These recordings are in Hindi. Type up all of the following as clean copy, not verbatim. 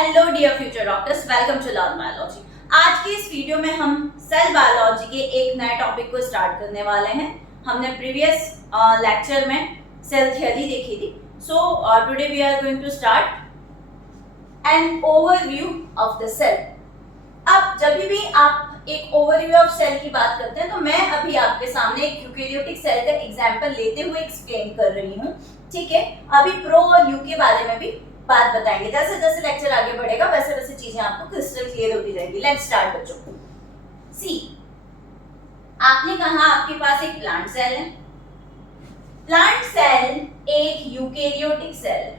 Hello dear future doctors, welcome to learn biology. आज की इस वीडियो में हम सेल बायोलॉजी के एक नए टॉपिक को स्टार्ट करने वाले हैं। हमने प्रीवियस लेक्चर में सेल थ्योरी देखी थी। So today we are going to start an overview of the cell. अब जब भी आप एक ओवरव्यू ऑफ सेल की बात करते हैं तो मैं अभी आपके सामने एक यूकेरियोटिक सेल का एग्जांपल लेते हुए एक्सप्लेन कर रही हूँ, ठीक है। अभी प्रो और यू के बारे में भी बात बताएंगे। जैसे जैसे लेक्चर आगे बढ़ेगा वैसे वैसे चीजें आपको क्रिस्टल क्लियर होती जाएगी। लेट्स स्टार्ट बच्चों। सी, आपने कहा आपके पास एक प्लांट सेल है। प्लांट सेल एक यूकेरियोटिक सेल है।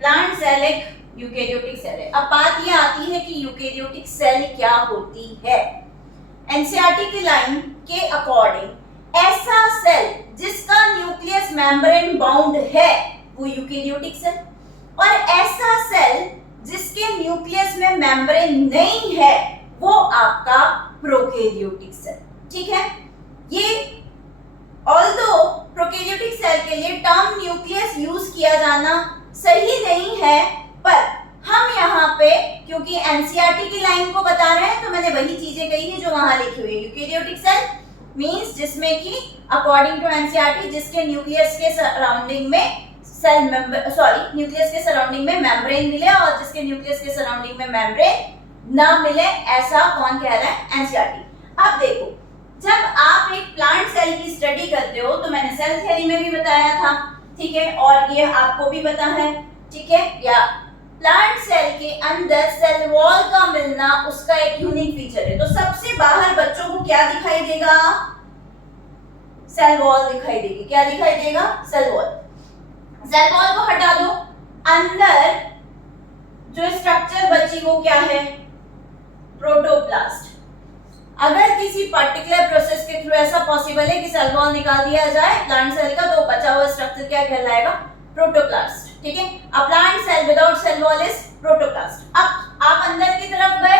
प्लांट सेल एक यूकेरियोटिक सेल है। अब बात ये आती है कि यूकेरियोटिक सेल क्या होती है। एनसीईआरटी की लाइन के अकॉर्डिंग ऐसा सेल जिसका न्यूक्लियस मेम्ब्रेन बाउंड है वो यूकेरियोटिक सेल, और ऐसा सेल जिसके न्यूक्लियस में मेम्ब्रेन नहीं है वो आपका प्रोकैरियोटिक सेल, ठीक है। ये ऑल्दो प्रोकैरियोटिक सेल के लिए टर्म न्यूक्लियस यूज किया जाना सही नहीं है, पर हम यहाँ पे क्योंकि एनसीईआरटी की लाइन को बता रहे हैं तो मैंने वही चीजें कही है जो वहां लिखी हुई है। यूकेरियोटिक सेल मींस जिसमें कि अकॉर्डिंग टू एनसीईआरटी जिसके न्यूक्लियस के सराउंडिंग में न्यूक्लियस के सराउंडिंग में मेम्ब्रेन मिले और जिसके न्यूक्लियस के सराउंडिंग में मेम्ब्रेन ना मिले, ऐसा कौन कह रहा है? एनसीईआरटी। अब देखो, जब आप एक प्लांट सेल की स्टडी करते हो तो मैंने सेल थ्योरी में भी बताया था, ठीक है, और ये आपको भी पता है, ठीक है। या प्लांट सेल के अंदर सेल वॉल का मिलना उसका एक यूनिक फीचर है। तो सबसे बाहर बच्चों को क्या दिखाई देगा? सेल वॉल दिखाई देगी। क्या दिखाई देगा? Cell wall. सेल वॉल को हटा दो, अंदर जो स्ट्रक्चर बची वो क्या है? प्रोटोप्लास्ट। अगर किसी पर्टिकुलर प्रोसेस के थ्रू ऐसा पॉसिबल है कि सेल वॉल निकाल दिया जाए प्लांट सेल का, तो बचा हुआ स्ट्रक्चर क्या कहलाएगा? प्रोटोप्लास्ट, ठीक है। A plant cell without cell wall is protoplast. अब आप अंदर की तरफ गए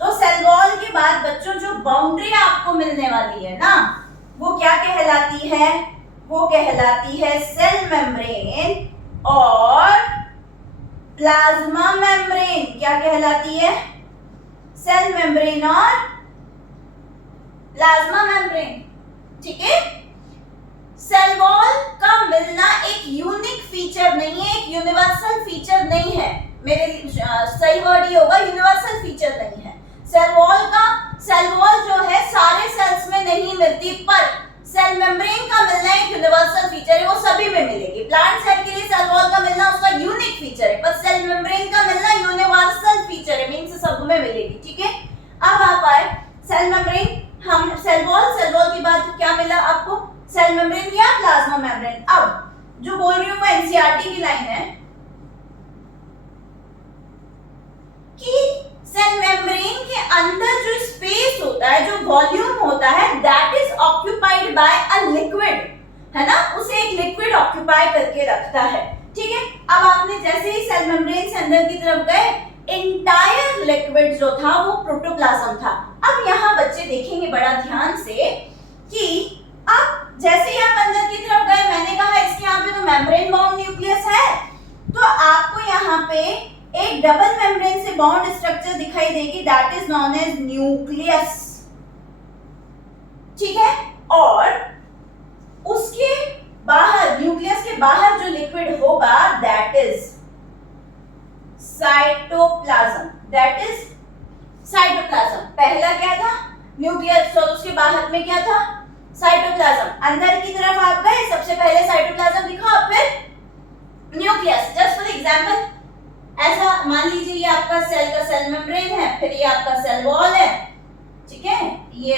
तो सेल वॉल के बाद बच्चों जो बाउंड्री आपको मिलने वाली है ना, वो क्या कहलाती है? वो कहलाती है सेल मेम्ब्रेन और प्लाज्मा मेम्ब्रेन। क्या कहलाती है? सेल मेम्ब्रेन और प्लाज्मा मेम्ब्रेन, ठीक है। सेल वॉल का मिलना एक यूनिक फीचर नहीं है, एक यूनिवर्सल फीचर नहीं है। मेरे सही वर्ड ये होगा, यूनिवर्सल फीचर नहीं है। सेल वॉल जो है सारे सेल्स में नहीं मिलती, पर सेल मेम्ब्रेन का मिलना एक यूनिवर्सल फीचर है, वो सभी में मिलेगी। प्लांट सेल के लिए सेल वॉल का मिलना उसका यूनिक फीचर है, पर सेल मेम्ब्रेन का मिलना यूनिवर्सल फीचर है, मींस सब में मिलेगी, ठीक है। अब आप आए सेल मेम्ब्रेन, हम सेल वॉल की बात क्या मिला आपको? सेल मेम्ब्रेन या प्लाज्मा मेम्ब्रेन। अब जो बोल रही हूं मैं एनसीईआरटी की लाइन है कि सेल मेम्ब्रेन के अंदर जो स्पेस होता है, जो वॉल्यूम होता है, that is occupied by a liquid, है ना। उसे एक लिक्विड ऑक्यूपाई करके रखता है, ठीक है। अब आपने जैसे ही सेल मेम्ब्रेन से अंदर की तरफ गए, एंटायर लिक्विड जो था वो प्रोटोप्लाज्म था। अब यहाँ बच्चे देखेंगे बड़ा ध्यान से कि अब जैसे ही आप अंदर की तरफ गए, मैंने कहा इसके यहाँ पे तो मेम्ब्रेन बाउंड न्यूक्लियस है, तो आपको यहाँ पे एक डबल मेम्ब्रेन से बाउंड स्ट्रक्चर दिखाई देगी, that is known as nucleus, ठीक है। और उसके बाहर, न्यूक्लियस के बाहर जो लिक्विड होगा that is cytoplasm, that is cytoplasm. पहला क्या था? न्यूक्लियस, तो उसके बाहर में क्या था? साइटोप्लाज्म। अंदर की तरफ आप गए, सबसे पहले साइटोप्लाज्म दिखा और फिर न्यूक्लियस। जस्ट फॉर एग्जांपल, ऐसा मान लीजिए ये आपका सेल का सेल मेम्ब्रेन है, फिर ये आपका सेल वॉल है, ठीक है। ये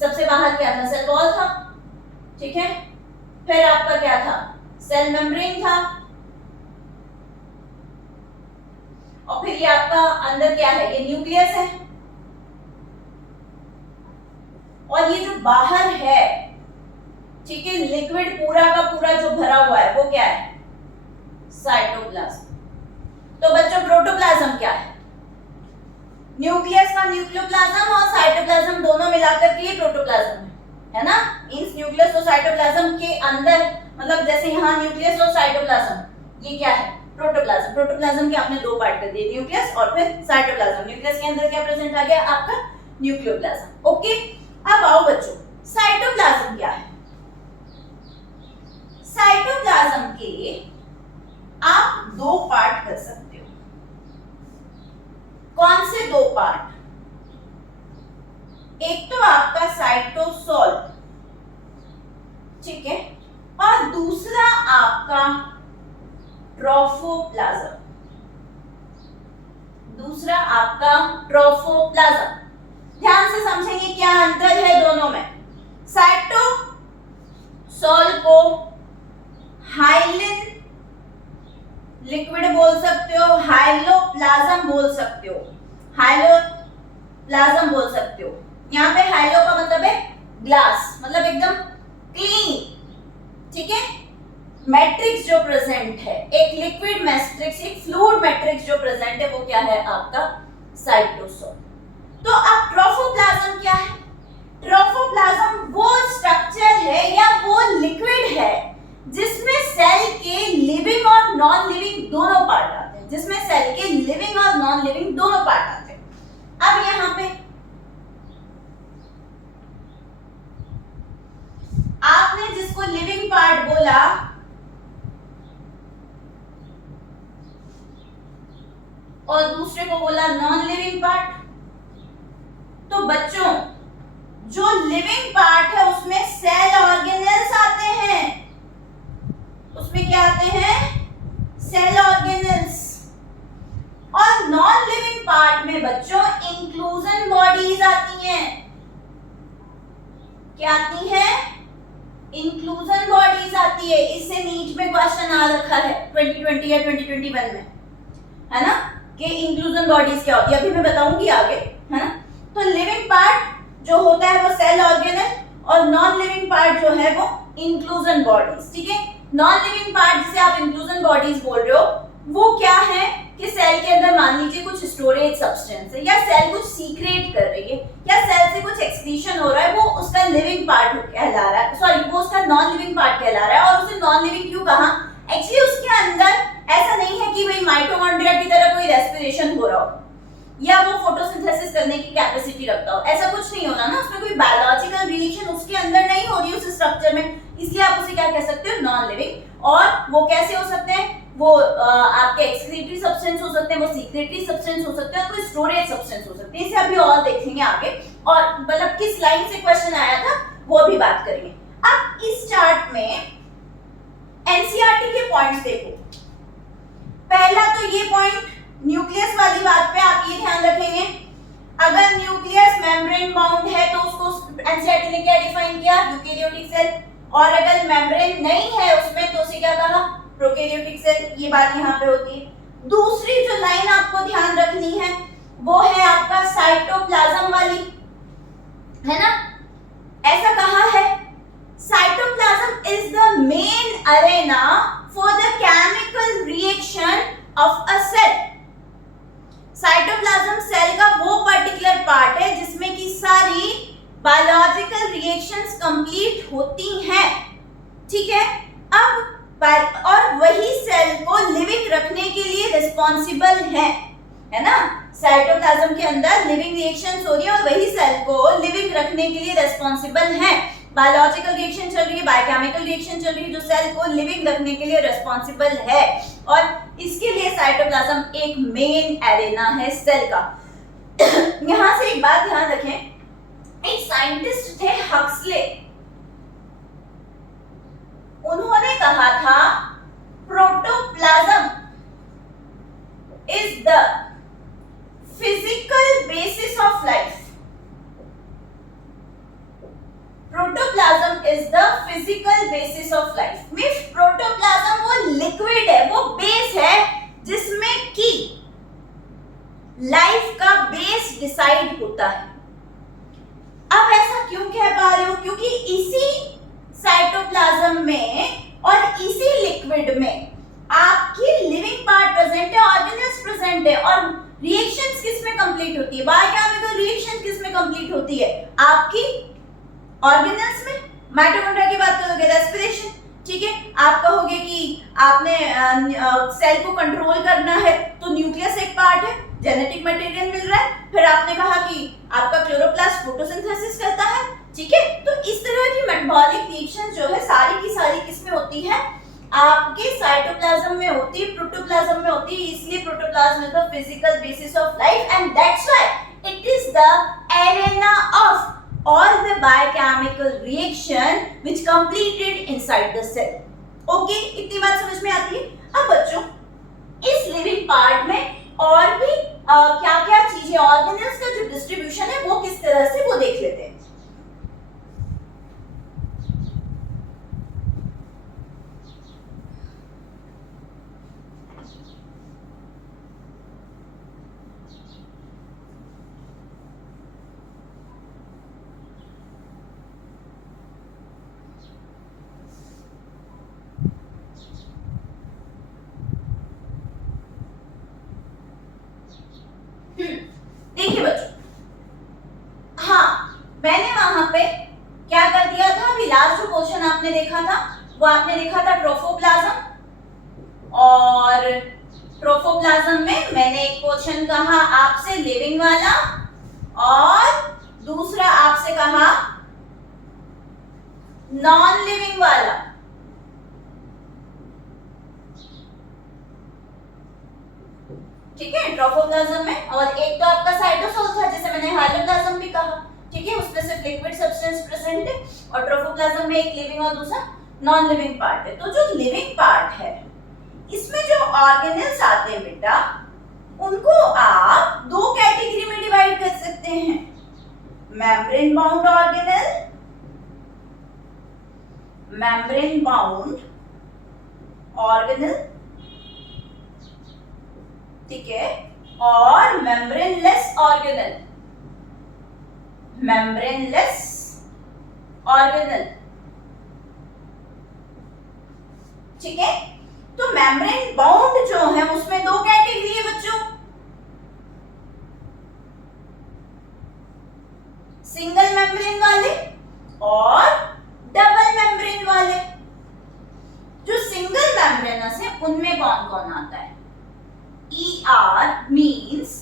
सबसे बाहर क्या था? सेल वॉल था, ठीक है। फिर आपका क्या था? सेल मेम्ब्रेन था, और फिर ये आपका अंदर क्या है? ये न्यूक्लियस है, और ये जो बाहर है, ठीक है, लिक्विड पूरा का पूरा जो भरा हुआ है वो क्या है? साइटोप्लाज्म। तो बच्चों प्रोटोप्लाज्म क्या है? न्यूक्लियस का न्यूक्लियोप्लाज्म और साइटोप्लाज्म दोनों मिलाकर के ये प्रोटोप्लाज्म है ना। मींस न्यूक्लियस और साइटोप्लाज्म के अंदर, मतलब जैसे यहाँ न्यूक्लियस और साइटोप्लाज्म, ये क्या है? प्रोटोप्लाज्म। प्रोटोप्लाज्म के आपने दो पार्ट कर दिए, न्यूक्लियस और फिर साइटोप्लाज्म। न्यूक्लियस के अंदर क्या प्रेजेंट आ गया आपका न्यूक्लियोप्लाज्म। ओके, अब आओ बच्चों, साइटोप्लाज्म क्या है? साइटोप्लाज्म के आप दो पार्ट कर सकते हो। कौन से दो पार्ट? एक तो आपका साइटोसोल, ठीक है, और दूसरा आपका ट्रोफोप्लाज्म। दूसरा आपका ट्रोफोप्लाज्म। ध्यान से समझेंगे क्या अंतर है दोनों में। साइटोसोल को हाइलिन लिक्विड बोल सकते हो, हाइलोप्लाज्म बोल सकते हो, हाइलोप्लाज्म बोल सकते हो। यहाँ पे हाइलो का मतलब है ग्लास, मतलब एकदम क्लीन, ठीक है। मैट्रिक्स जो प्रेजेंट है, एक लिक्विड मैट्रिक्स, एक फ्लूइड मैट्रिक्स जो प्रेजेंट है, वो क्या है आपका साइटोसोल। तो अब ट्रोफोप्लाज्म क्या है? ट्रोफोप्लाज्म वो स्ट्रक्चर है या वो लिक्विड है जिसमें सेल के लिविंग और नॉन लिविंग दोनों पार्ट आते हैं, जिसमें सेल के लिविंग और नॉन लिविंग दोनों पार्ट आते हैं। अब यहां पे आपने जिसको लिविंग पार्ट बोला, और दूसरे को बोला नॉन लिविंग पार्ट, तो बच्चों जो लिविंग पार्ट है उसमें सेल ऑर्गेनेल्स आते हैं। उसमें क्या आते हैं? Cell organelles. और नॉन लिविंग पार्ट में बच्चों इंक्लूजन बॉडीज आती हैं। क्या आती है? इंक्लूजन बॉडीज आती है। इससे नीट में क्वेश्चन आ रखा है 2020 या 2021 में, है ना, कि इंक्लूजन बॉडीज क्या होती है, अभी मैं बताऊंगी आगे, है ना। तो लिविंग पार्ट जो होता है वो सेल ऑर्गेनेल, और नॉन लिविंग पार्ट जो है वो इंक्लूजन बॉडीज, ठीक है। नॉन लिविंग पार्ट जिसे आप इंक्लूजन बॉडीज बोल रहे हो, वो क्या है कि सेल के अंदर मान लीजिए कुछ स्टोरेज सब्सटेंस है, या सेल कुछ सीक्रेट कर रही है, या सेल से कुछ एक्सक्रीशन हो रहा है, वो उसका लिविंग पार्ट कहला रहा है, सॉरी वो उसका नॉन लिविंग पार्ट कहला रहा है। और उसे नॉन लिविंग क्यों कहा? एक्चुअली उसके अंदर ऐसा नहीं है कि भाई माइटोकॉन्ड्रिया की तरह कोई रेस्पिरेशन हो रहा हो, या वो फोटोसिंथेसिस करने की कैपेसिटी रखता हो, ऐसा कुछ नहीं होना ना। उसमें कोई बायोलॉजिकल रिएक्शन उसके अंदर नहीं हो रही उस स्ट्रक्चर में, इसलिए आप उसे क्या कह सकते हो? Non living. और वो कैसे हो सकते हैं? वो आपके एक्सक्रीटरी सब्सटेंस हो सकते हैं, वो सीक्रेटरी सब्सटेंस हो सकते हैं, और कोई स्टोरेज सब्सटेंस हो सकते हैं। इसे अभी और देखेंगे आगे, और मतलब किस लाइन से क्वेश्चन आया था वो भी बात करेंगे। अब इस चार्ट में एनसीईआरटी के पॉइंट्स देखो। पहला तो ये पॉइंट न्यूक्लियस वाली बात पे आप ये ध्यान रखेंगे, अगर न्यूक्लियस मेम्ब्रेन बाउंड है तो उसको एनसीईआरटी ने क्या डिफाइन किया? Eukaryotic cell. और अगर मेम्ब्रेन नहीं है उसमें तो उसे क्या कहा? Prokaryotic cell. ये बात यहाँ पे होती है। दूसरी जो लाइन आपको ध्यान रखनी है वो है आपका साइटोप्लाज्म वाली, है ना। ऐसा कहा है cytoplasm is the main arena for the chemical reaction of a cell. Cytoplasm cell का वो पर्टिकुलर पार्ट है जिसमें की सारी बायोलॉजिकल रिएक्शंस कंप्लीट होती हैं, ठीक है। अब और वही सेल को लिविंग रखने के लिए रिस्पॉन्सिबल है ना। साइटोप्लाज्म के अंदर लिविंग रिएक्शंस हो रही है और वही सेल को लिविंग रखने के लिए रिस्पॉन्सिबल है। बायोलॉजिकल रिएक्शन चल रही है, बायोकेमिकल रिएक्शन चल रही है, जो सेल को लिविंग रखने के लिए रिस्पॉन्सिबल है, और इसके लिए साइटोप्लाज्म एक मेन एरेना है सेल का। यहां से एक बात ध्यान रखें, एक साइंटिस्ट थे हक्सले, उन्होंने कहा था protoplasm is the physical basis of life. Protoplasm is the physical basis of life. Means protoplasm वो लिक्विड है, वो बेस है जिसमें की लाइफ का बेस डिसाइड होता है। अब ऐसा क्यों कह पा रहे हो? क्योंकि इसी साइटोप्लाज्म में और इसी लिक्विड में आपकी लिविंग पार्ट प्रेजेंट है, ऑर्गेनेल्स प्रेजेंट है, और रिएक्शंस किस में कंप्लीट होती है? बायोकेमिकल रिएक्शन किस में कंप्लीट होती है? आपकी ऑर्गेनेल्स में। माइटोकॉन्ड्रिया की बात करोगे रेस्पिरेशन, ठीक है, आप कहोगे कि आपने सेल को कंट्रोल करना है तो न्यूक्लियस एक पार्ट है, जेनेटिक मटेरियल मिल रहा है। फिर आपने कहा कि आपका क्लोरोप्लास्ट फोटोसिंथेसिस करता है, ठीक है। तो इस तरह की मेटाबॉलिक रिएक्शन जो है सारी की सारी किसमें होती है, आपके साइटोप्लाज्म में होती है, प्रोटोप्लाज्म में होती है। इसलिए protoplasm is the physical basis of life and that's why it is the arena of all the biochemical reaction which completed inside the cell. Okay, इतनी बात समझ में आती है। अब बच्चों इस लिविंग पार्ट में और भी क्या क्या चीजें, ऑर्गेनेल्स का जो डिस्ट्रीब्यूशन है वो किस तरह से, वो देख लेते हैं। देखिए बच्चों, हाँ मैंने वहां पे क्या कर दिया था, अभी लास्ट जो पोर्शन आपने देखा था वो आपने देखा था ट्रोफोप्लाज्म, और ट्रोफोप्लाज्म में मैंने एक पोर्शन कहा आपसे लिविंग वाला और दूसरा आपसे कहा नॉन लिविंग वाला। ठीक है, ट्रोफोप्लाज्म में, और एक तो आपका साइटोसोल था जिसे मैंने हाइलोप्लाज्म भी कहा। ठीक है, उसमें सिर्फ लिक्विड सब्सटेंस प्रेजेंट है, और ट्रोफोप्लाज्म में एक लिविंग और दूसरा नॉन लिविंग पार्ट है। तो जो लिविंग पार्ट है इसमें जो ऑर्गेनेल्स आते हैं बेटा, उनको आप दो कैटेगरी में डिवाइड कर सकते हैं, membrane bound organelle, membrane bound organelle, ठीक है, और मेम्ब्रेनलेस ऑर्गेनेल, मेम्ब्रेनलेस ऑर्गेनेल। ठीक है, तो मेम्ब्रेन बाउंड जो है उसमें दो कैटेगरी है बच्चों, सिंगल मेम्ब्रेन वाले और डबल मेम्ब्रेन वाले। जो सिंगल मेम्ब्रेनस है उनमें कौन कौन आता है, ER means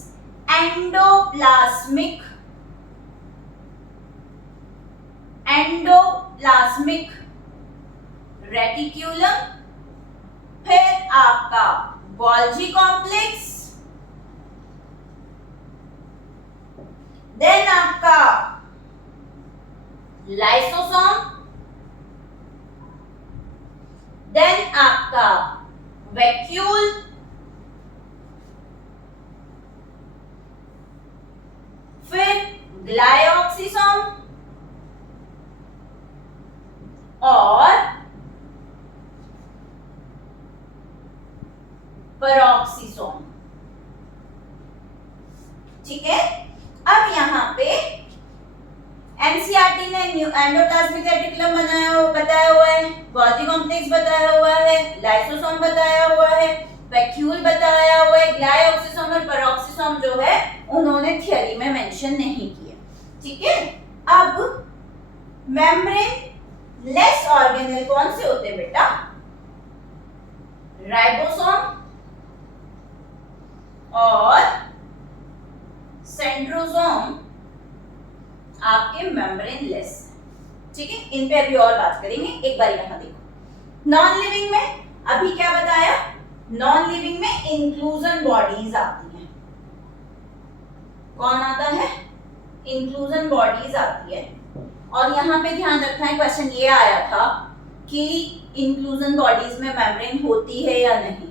endoplasmic, endoplasmic reticulum, फिर आपका गोल्जी कॉम्प्लेक्स, देन आपका लाइसोसोम, देन आपका वैक्यूल, फिर ग्लायोक्सिसोम और पेरोक्सिसोम। ठीक है, अब यहाँ पे एनसीईआरटी ने एंडोप्लाज्मिक रेटिकुलम बताया हुआ है, गोल्जी कॉम्प्लेक्स बताया हुआ है, लाइसोसोम बताया हुआ है, वैक्यूल बताया हुआ है, ग्लायोक्सिसोम और पेरोक्सिसोम जो है उन्होंने थ्योरी में मेंशन नहीं किया। ठीक है, अब मेम्ब्रेन लेस ऑर्गेनेल कौन से होते हैं बेटा, राइबोसोम और सेंट्रोसोम आपके मेम्ब्रेन लेस। ठीक है, इन पे अभी और बात करेंगे। एक बार यहां देखो, नॉन लिविंग में अभी क्या बताया, नॉन लिविंग में इंक्लूजन बॉडीज आती हैं। कौन आता है, इंक्लूजन बॉडीज आती है। और यहाँ पे ध्यान रखना है, क्वेश्चन ये आया था कि इंक्लूजन बॉडीज में मेम्ब्रेन होती है या नहीं।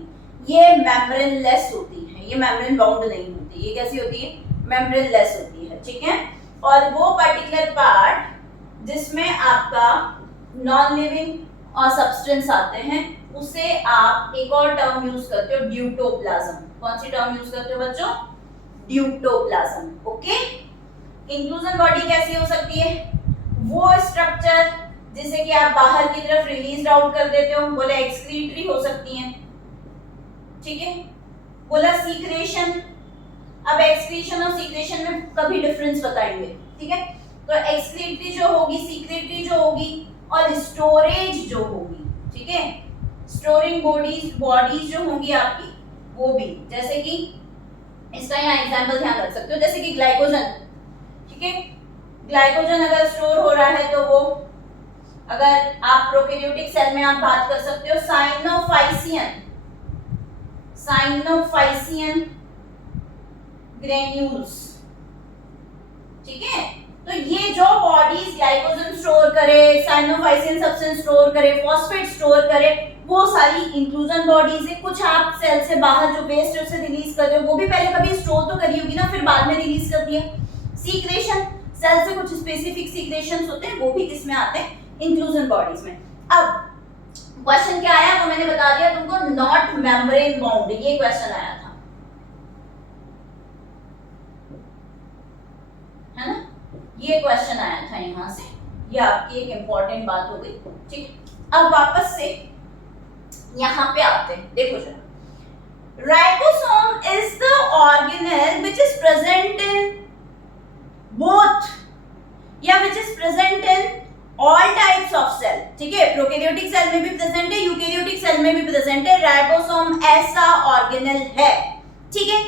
ये मेम्ब्रेन लेस होती है, ये मेम्ब्रेन बाउंड नहीं होती। ये कैसी होती है, मेम्ब्रेन लेस होती है। ठीक है, और वो पर्टिकुलर पार्ट जिसमें आपका नॉन लिविंग और सब्सटेंस आते हैं उसे आप एक और टर्म यूज करते हो, ड्यूटोप्लाज्म। कौन सी टर्म यूज करते हो बच्चों, ड्यूटोप्लाज्म। ओके, इंक्लूजन बॉडी कैसी हो सकती है, वो स्ट्रक्चर जिसे कि आप बाहर की तरफ रिलीज आउट कर देते हो, बोले एक्सक्रीटरी हो सकती हैं। ठीक है, बोला सीक्रेशन। अब एक्सक्रीशन और सीक्रेशन में कभी डिफरेंस बताएंगे। ठीक है, तो एक्सक्रीटरी जो होगी, सीक्रेटरी जो होगी, और स्टोरेज जो होगी। ठीक है, स्टोरिंग बॉडीज जो होंगी आपकी वो भी, जैसे कि इसका यहाँ एग्जांपल ध्यान रख सकते हो, जैसे कि ग्लाइकोजन, ठीक है, ग्लाइकोजन अगर स्टोर हो रहा है तो वो, अगर आप प्रोकैरियोटिक सेल में आप बात कर सकते हो साइनोफाइसियन ग्रेन्यूल्स, ठीक है। तो ये जो बॉडीज ग्लाइकोजन स्टोर करे, साइनोफाइसियन सब्सटेंस स्टोर करे, फॉस्फेट स्टोर करे, वो सारी इंक्लूजन बॉडीज है। कुछ आप सेल से बाहर जो वेस्ट है उसे रिलीज कर रहे हो, वो भी पहले कभी स्टोर तो करी होगी ना, फिर बाद में रिलीज कर दिया। सीक्रेशन, सेल से कुछ स्पेसिफिक सीक्रेशंस होते हैं, वो भी किसमें आते हैं, इंक्लूजन बॉडीज में। अब क्वेश्चन क्या आया वो मैंने बता दिया तुमको, नॉट मेम्ब्रेन बाउंड, ये क्वेश्चन आया था, है ना, ये क्वेश्चन आया था यहां से, ये आपकी एक इंपॉर्टेंट बात हो गई, ठीक। अब वापस से यहां पे आते हैं, देखो जरा, ribosome is the organelle which is present in both या which is present in all types of cell, ठीक है, प्रोकैरियोटिक सेल में भी प्रेजेंट है, यूकैरियोटिक सेल में भी प्रेजेंट है। राइबोसोम ऐसा ऑर्गेनेल है, ठीक है।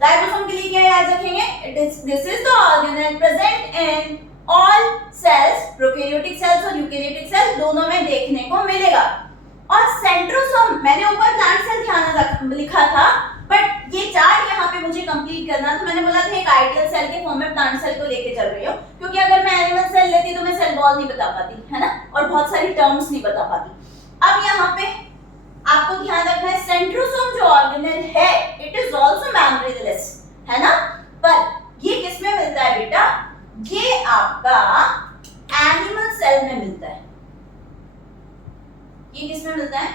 राइबोसोम के लिए क्या याद रखेंगे, this is the organelle present in all cells, prokaryotic cells और यूकैरियोटिक सेल दोनों में देखने को मिलेगा। और सेंट्रोसोम, मैंने ऊपर प्लांट सेल ध्यान लिखा था, बट ये चार्ट यहाँ पे मुझे कंप्लीट करना था, मैंने बोला था एक आइडियल सेल के फॉर्म में प्लांट सेल को लेके चल रही हूँ, क्योंकि अगर मैं एनिमल सेल लेती तो मैं सेल वॉल नहीं बता पाती, है ना, और बहुत सारी टर्म्स नहीं बता पाती। अब यहाँ पे आपको ध्यान रखना है, सेंट्रोसोम जो ऑर्गेनेल है इट इज आल्सो मेम्ब्रेनलेस, है ना, पर ये किसमें मिलता है बेटा, ये आपका एनिमल सेल में मिलता है। ये किसमें मिलता है,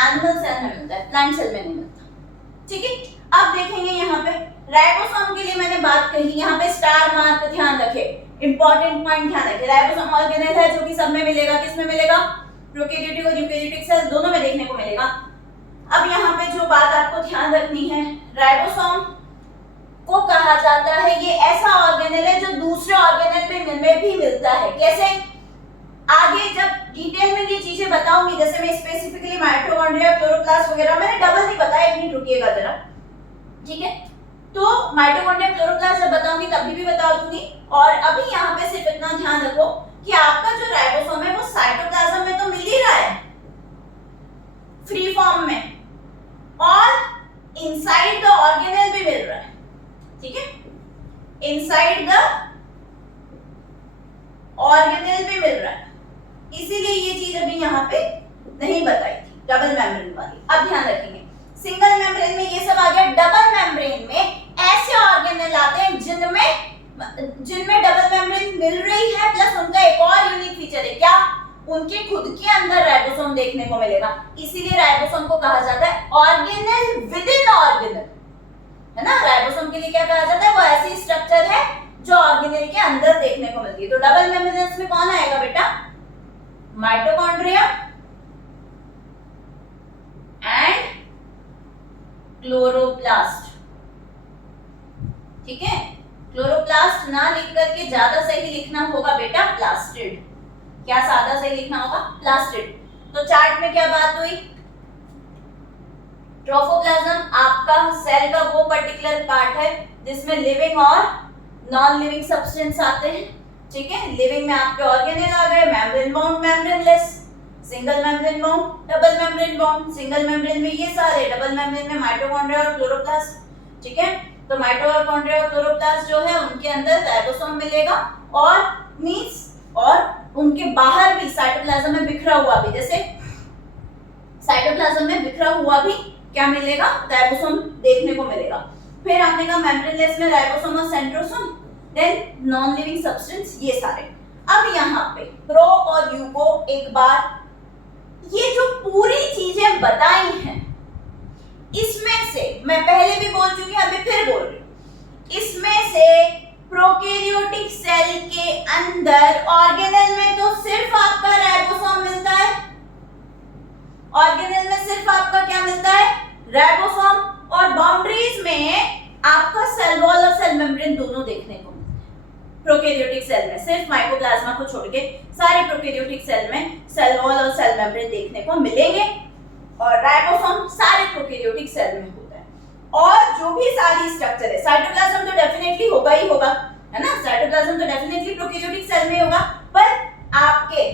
एनिमल सेल में मिलता है, प्लांट सेल में नहीं मिलता, ठीक है। अब देखेंगे यहाँ पे राइबोसोम के लिए मैंने बात कही, यहाँ पे स्टार मार्क ध्यान रखे, इंपॉर्टेंट पॉइंट ध्यान रखे, राइबोसोम ऑर्गेनेल है जो कि सब में मिलेगा, किसमें मिलेगा, प्रोकैरियोटिक और यूकैरियोटिक सेल दोनों में देखने को मिलेगा। अब यहाँ पे जो बात आपको ध्यान रखनी है, राइबोसोम को कहा जाता है ये ऐसा ऑर्गेनेल है जो दूसरे ऑर्गेनेल में भी मिलता है। कैसे, आगे जब डिटेल में ये चीजें बताऊंगी, जैसे मैं स्पेसिफिकली माइटोकॉन्ड्रिया, क्लोरोप्लास्ट वगैरह, मैंने डबल नहीं बताया, एक मिनट रुकिएगा जरा, ठीक है। तो माइटोकॉन्ड्रिया, क्लोरोप्लास्ट जब बताऊंगी तभी भी बता दूंगी। और अभी यहाँ पे सिर्फ इतना ध्यान रखो कि आपका जो राइबोसोम है वो साइटोप्लाज्म में तो मिल ही रहा है फ्री फॉर्म में, और इनसाइड द ऑर्गेनेल भी मिल रहा है, ठीक है, इनसाइड द ऑर्गेनेल भी मिल रहा है, इसीलिए ये चीज अभी यहाँ पे नहीं बताई थी डबल मेम्ब्रेन वाली। अब ध्यान रखेंगे, सिंगल मेम्ब्रेन में ये सब आ गया, डबल मेम्ब्रेन में ऐसे ऑर्गेनेल आते हैं जिनमें डबल मेम्ब्रेन मिल रही है, प्लस उनका एक और यूनिक फीचर है, क्या, उनके खुद के अंदर राइबोसोम देखने को मिलेगा, इसीलिए राइबोसोम को कहा जाता है ऑर्गेनेल विद इन ऑर्गेनेल, है ना। राइबोसोम के लिए क्या कहा जाता है, वो ऐसी स्ट्रक्चर है जो ऑर्गेनेल के अंदर देखने को मिलती है। तो डबल मेम्ब्रेन में कौन आएगा बेटा, माइटोकॉन्ड्रिया एंड क्लोरोप्लास्ट, ठीक है। क्लोरोप्लास्ट ना लिख करके ज्यादा सही लिखना होगा बेटा प्लास्टिड, क्या सादा सही लिखना होगा, प्लास्टिड। तो चार्ट में क्या बात हुई, ट्रोफोप्लाज्म आपका सेल का वो पर्टिकुलर पार्ट है जिसमें लिविंग और नॉन लिविंग सब्सटेंस आते हैं, ठीक है। लिविंग में आपके ऑर्गेनेल आ गए, membrane bound, membraneless, single membrane bound, double membrane bound, single membrane में ये सारे, डबल मेम्ब्रेन में माइटोकॉन्ड्रिया और क्लोरोप्लास्ट, ठीक है। तो माइटोकॉन्ड्रिया और क्लोरोप्लास्ट जो है उनके अंदर राइबोसोम मिलेगा, और मींस और उनके बाहर भी साइटोप्लाज्म में बिखरा हुआ भी, जैसे साइटोप्लाज्म में बिखरा हुआ भी क्या मिलेगा, राइबोसोम देखने को मिलेगा। फिर हमने कहा मेम्ब्रेनलेस में राइबोसोम और centrosome, then non living substance, ये सारे। अब यहाँ पे प्रो और यूको, एक बार ये जो पूरी चीजें बताई हैं इसमें से मैं पहले भी बोल चुकी हूं, अभी फिर बोल रही हूं, इसमें से प्रोकैरियोटिक सेल के अंदर ऑर्गेनेल में तो सिर्फ आपका राइबोसोम मिलता है, ऑर्गेनेल में सिर्फ आपका क्या मिलता है, राइबोसोम, और बाउंड्रीज में आपका सेल वॉल और सेल मेम्ब्रेन दोनों देखने को मिलता है। प्रोकैरियोटिक सेल में सिर्फ माइकोप्लाज्मा को छोड़ के सारे प्रोकैरियोटिक सेल में सेल वॉल और सेल मेम्ब्रेन देखने को मिलेंगे और राइबोसोम सारे प्रोकैरियोटिक सेल में होता है। और जो भी सारी स्ट्रक्चर है, साइटोप्लाज्म तो डेफिनेटली होगा ही होगा, है ना, साइटोप्लाज्म तो डेफिनेटली प्रोकैरियोटिक सेल में होगा, पर आपके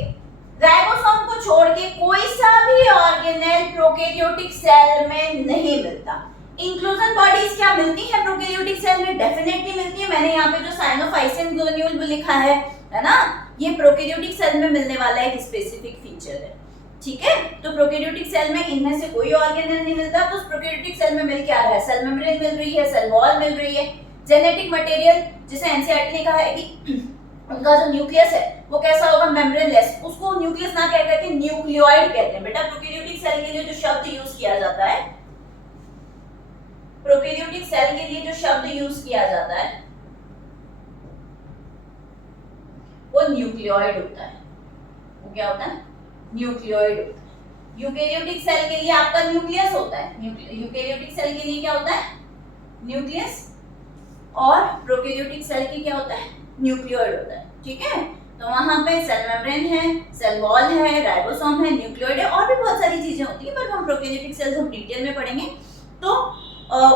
राइबोसोम को छोड़ के कोई सा भी ऑर्गेनेल प्रोकैरियोटिक सेल में नहीं मिलता। इंक्लूजन बॉडीज क्या मिलती है प्रोकैरियोटिक सेल में? डेफिनेटली मिलती है। मैंने यहाँ पे जो साइनोफाइसिन ग्लोन्यूल लिखा है ना, ये प्रोकैरियोटिक सेल में मिलने वाला एक स्पेसिफिक फीचर है, ठीक है। तो प्रोकैरियोटिक सेल में इनमें से कोई ऑर्गेनेल नहीं मिलता, तो प्रोकैरियोटिक सेल में मिल क्या रहा है? सेल मेम्ब्रेन मिल रही है, सेल वॉल मिल रही है, जेनेटिक मटेरियल, जिसे एनसीईआरटी ने कहा है कि उनका जो न्यूक्लियस है वो कैसा होगा? मेम्ब्रेनलेस। उसको न्यूक्लियस ना कह करके न्यूक्लियोइड कहते हैं। बेटा प्रोकैरियोटिक सेल के लिए जो शब्द यूज किया जाता है, प्रोकैरियोटिक सेल के लिए जो शब्द यूज किया जाता है वो न्यूक्लियोइड होता है। वो क्या होता है? न्यूक्लियोइड होता है। यूकेरियोटिक सेल के लिए आपका न्यूक्लियस होता है। यूकेरियोटिक सेल के लिए क्या होता है? न्यूक्लियस। और प्रोकैरियोटिक सेल की क्या होता है? न्यूक्लियोइड होता है, ठीक है। तो वहां पे सेल मेम्ब्रेन है, सेल वॉल है, राइबोसोम है, न्यूक्लियोइड है, और भी बहुत सारी चीजें होती है, पर हम प्रोकैरियोटिक सेल्स हम डिटेल में पढ़ेंगे तो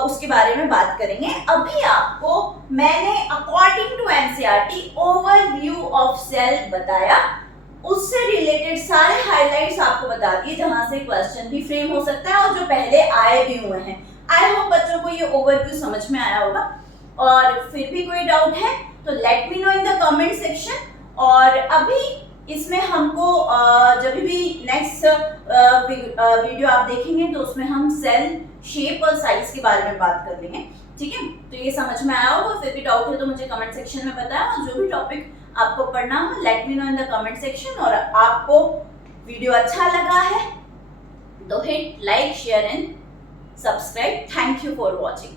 उसके बारे में बात करेंगे। अभी आपको मैंने according to NCERT overview of cell बताया, उससे रिलेटेड सारे हाइलाइट्स आपको बता दिए जहां से क्वेश्चन भी फ्रेम हो सकता है और जो पहले आए भी हुए हैं। आई होप बच्चों को ये ओवरव्यू समझ में आया होगा, और फिर भी कोई डाउट है तो let me know in the comment section. और अभी इसमें हमको जब भी नेक्स्ट वीडियो आप देखेंगे तो उसमें हम सेल शेप और साइज के बारे में बात कर लेंगे, ठीक है। तो ये समझ में आया होगा, फिर भी डाउट है तो मुझे कमेंट सेक्शन में बताएं, और जो भी टॉपिक आपको पढ़ना हो let me know in the comment section. और आपको वीडियो अच्छा लगा है तो hit like, share and subscribe. Thank you for watching.